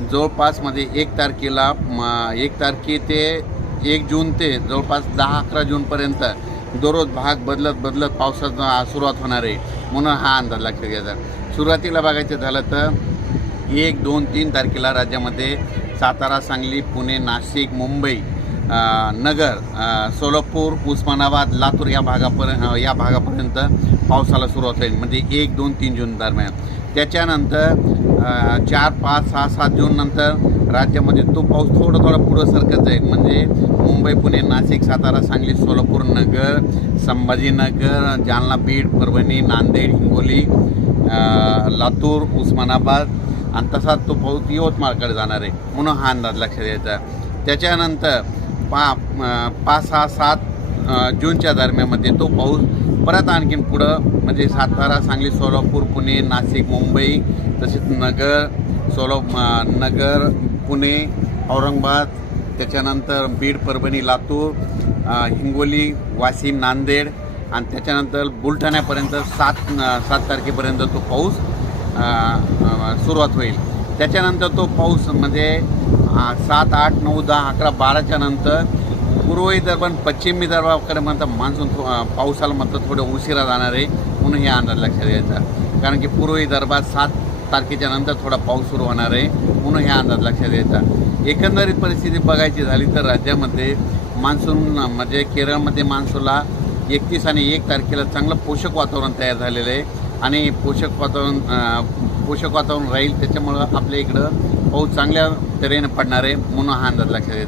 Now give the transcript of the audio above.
जवळपास मध्ये 1 तारखेला 1 तारखे ते 1 जून ते जवळपास 10-11 जूनपर्यंत दररोज भाग बदलत पावसाचा सुरुवात होणार आहे, म्हणून हा अंदाज लक्षात घ्यायचा. सुरुवातीला बघायचं झालं तर 1, 2, 3 तारखेला राज्यामध्ये सातारा, सांगली, पुणे, नाशिक, मुंबई, नगर, सोलापूर, उस्मानाबाद, लातूर या भागापर्यंत पावसाला सुरुवात होईल, म्हणजे 1, 2, 3 जून दरम्यान. त्याच्यानंतर 4, 5, 6, 7 जून नंतर राज्यामध्ये तो पाऊस थोडा पुढं सरकत जाईल, म्हणजे मुंबई, पुणे, नाशिक, सातारा, सांगली, सोलापूर, नगर, संभाजीनगर, जालना, बीड, परभणी, नांदेड, हिंगोली, लातूर, उस्मानाबाद आणि तसाच तो पाऊस यवतमाळकडे जाणार आहे, म्हणून हा अंदाज लक्षात द्यायचा. त्याच्यानंतर 5, 6, 7 जूनच्या दरम्यानमध्ये तो पाऊस परत आणखीन पुढं, म्हणजे सातारा, सांगली, सोलापूर, पुणे, नाशिक, मुंबई, तसेच नगर, पुणे, औरंगाबाद, त्याच्यानंतर बीड, परभणी, लातूर, हिंगोली, वाशिम, नांदेड आणि त्याच्यानंतर बुलढाण्यापर्यंत 7 तारखेपर्यंत तो पाऊस सुरुवात होईल. त्याच्यानंतर तो पाऊस म्हणजे 7, 8, 9, 10, 11, 12च्या नंतर पूर्व विदर्भ आणि पश्चिम विदर्भाकडे म्हणतात मान्सून पावसाला मात्र थोडं उशिरा जाणार आहे, म्हणून हे अंदाज लक्षात घ्यायचा. कारण की पूर्व विदर्भात 7 तारखेच्या नंतर थोडा पाऊस सुरू होणार आहे, म्हणून हे अंदाज लक्षात घ्यायचा. एकंदरीत परिस्थिती बघायची झाली तर राज्यामध्ये मान्सून म्हणजे केरळमध्ये मान्सूनला 31 आणि 1 तारखेला चांगलं पोषक वातावरण तयार झालेलं आहे आणि पोषक वातावरण राहील. त्याच्यामुळं आपल्या इकडं पाऊस चांगल्या तऱ्हेने पडणार आहे, म्हणून हा अंदाज लक्षात घ्यायचा.